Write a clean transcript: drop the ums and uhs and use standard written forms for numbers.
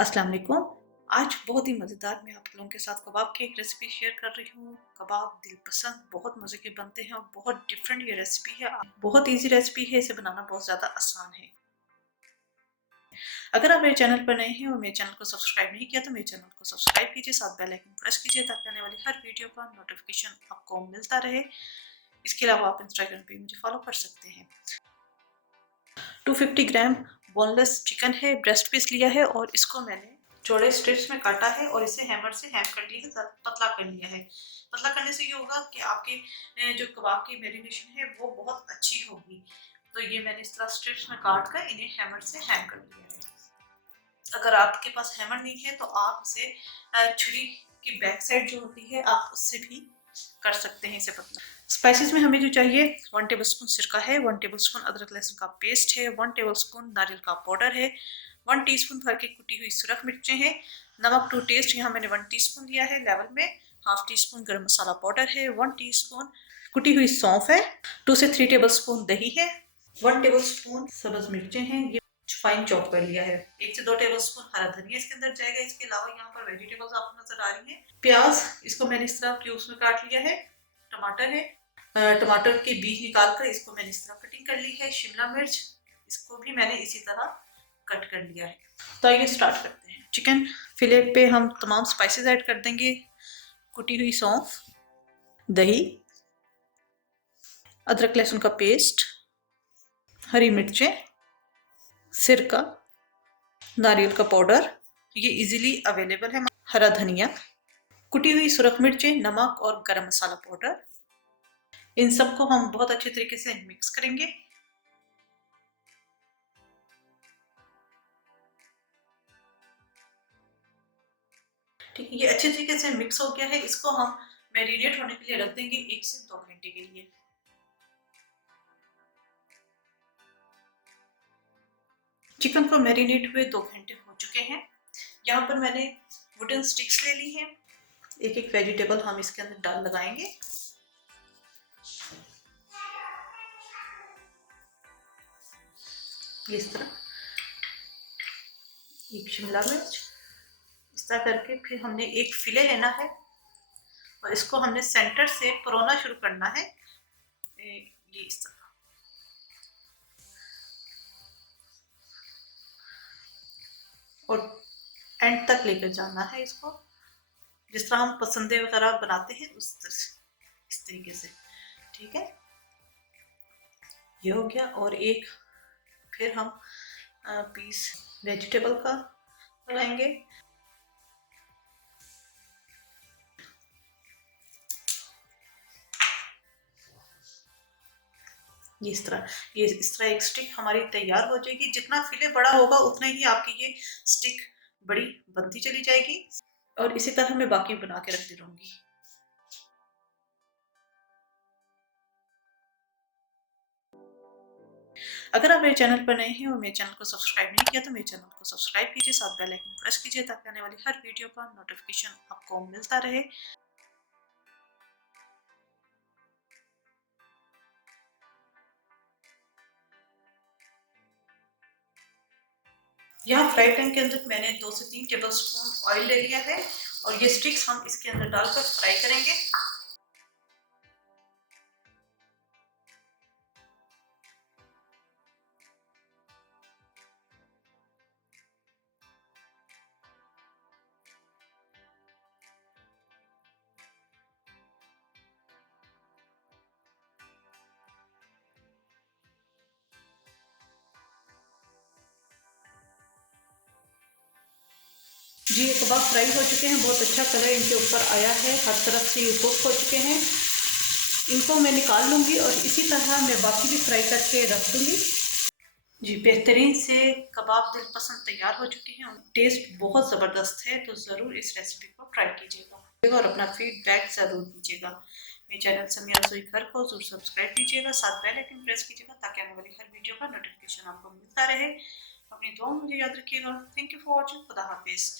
अस्सलाम वालेकुम। आज बहुत ही मज़ेदार मैं आप लोगों के साथ कबाब की एक रेसिपी शेयर कर रही हूँ। कबाब दिलपसंद बहुत मज़े के बनते हैं और बहुत डिफरेंट ये रेसिपी है। बहुत इजी रेसिपी है, इसे बनाना बहुत ज़्यादा आसान है। अगर आप मेरे चैनल पर नए हैं और मेरे चैनल को सब्सक्राइब नहीं किया तो मेरे चैनल को सब्सक्राइब कीजिए, साथ बेल आइकन प्रेस कीजिए ताकि आने वाली हर वीडियो का नोटिफिकेशन आपको मिलता रहे। इसके अलावा आप इंस्टाग्राम पे मुझे फॉलो कर सकते हैं। 250 ग्राम बोनलेस चिकन है, ब्रेस्ट पीस लिया है और इसको मैंने चौड़े स्ट्रिप्स में काटा है और इसे हैमर से हैम कर लिया है, पतला कर लिया है। पतला करने से ये होगा कि आपके जो कबाब की मैरिनेशन है वो बहुत अच्छी होगी। तो ये मैंने इस तरह स्ट्रिप्स में काट कर इन्हें हैमर से हैम कर लिया है। अगर आपके पास हैमर नहीं है तो आप इसे छुरी की बैक साइड जो होती है आप उससे भी कर सकते हैं इसे पतला। स्पाइसेस में हमें जो चाहिए 1 टेबलस्पून सिरका है, 1 टेबलस्पून अदरक लहसुन का पेस्ट है, 1 टेबलस्पून नारियल का पाउडर है, 1 टीस्पून भर के कुटी हुई सुरख मिर्चें हैं, नमक टू टेस्ट यहाँ मैंने 1 टीस्पून लिया है लेवल में, हाफ टीस्पून गरम मसाला पाउडर है, 1 टीस्पून कुटी हुई सौंफ है, 2 से 3 टेबलस्पून दही है, 1 टेबलस्पून सब्ज मिर्चें हैं, ये फाइन चॉप कर लिया है, 1 से 2 टेबलस्पून हरा धनिया इसके अंदर जाएगा। इसके अलावा यहाँ पर वेजिटेबल्स आपको नजर आ रही हैं। प्याज इसको मैंने इस तरह क्यूब्स में काट लिया है, टमाटर है, टमाटर के बीज निकाल कर इसको मैंने इस तरह कटिंग कर ली है, शिमला मिर्च इसको भी मैंने इसी तरह कट कर लिया है। तो आइए स्टार्ट करते हैं। चिकन फिले पे हम तमाम स्पाइसेस ऐड कर देंगे, कुटी हुई सौंफ, दही, अदरक लहसुन का पेस्ट, हरी मिर्चें, सिरका, नारियल का पाउडर, ये इजीली अवेलेबल है, हरा धनिया, कुटी हुई सुरख मिर्चें, नमक और गरम मसाला पाउडर। इन सबको हम बहुत अच्छे तरीके से मिक्स करेंगे। ठीक है, ये अच्छे तरीके से मिक्स हो गया है। इसको हम मैरिनेट होने के लिए रख देंगे 1 से 2 घंटे के लिए। चिकन को मैरिनेट हुए 2 घंटे हो चुके हैं। यहाँ पर मैंने वुडन स्टिक्स ले ली हैं। एक एक वेजिटेबल हम इसके अंदर डाल लगाएंगे। इस तरह एक शिमला मिर्च इस तरह करके फिर हमने एक फिले लेना है और इसको हमने सेंटर से परोना शुरू करना है, ये इस तरह। और एंड तक लेकर जाना है इसको, जिस तरह हम पसंदे वगैरह बनाते हैं उस तरह से, इस तरीके से। ठीक है, ये हो गया। और एक फिर हम पीस वेजिटेबल का लगाएंगे। ये इस तरह एक स्टिक हमारी तैयार हो जाएगी। जितना फिले बड़ा होगा उतना ही आपकी ये स्टिक बड़ी बनती चली जाएगी और इसी तरह मैं बाकी बना के रखती रहूंगी। अगर आप मेरे चैनल पर नए हैं और मेरे चैनल को सब्सक्राइब नहीं किया तो मेरे चैनल को सब्सक्राइब कीजिए, साथ बेल आइकन प्रेस कीजिए ताकि आने वाली हर वीडियो का नोटिफिकेशन आपको मिलता रहे। यहाँ फ्राई पैन के अंदर मैंने 2 से 3 टेबलस्पून ऑयल ले लिया है और ये स्टिक्स हम इसके अंदर डालकर फ्राई करेंगे। जी, ये कबाब फ्राई हो चुके हैं, बहुत अच्छा कलर इनके ऊपर आया है, हर तरफ से ये कुक हो चुके हैं। इनको मैं निकाल लूँगी और इसी तरह मैं बाकी भी फ्राई करके रख दूँगी। जी, बेहतरीन से कबाब दिल पसंद तैयार हो चुके हैं। टेस्ट बहुत ज़बरदस्त है, तो ज़रूर इस रेसिपी को ट्राई कीजिएगा और अपना फीडबैक ज़रूर दीजिएगा। मेरे चैनल समिया रसोई घर को ज़रूर सब्सक्राइब कीजिएगा, साथ बेल आइकन प्रेस कीजिएगा ताकि आने वाली हर वीडियो का नोटिफिकेशन आपको मिलता रहे। अपनी दुआ मुझे याद रखिएगा। Thank you for watching. खुदा हाफिज़।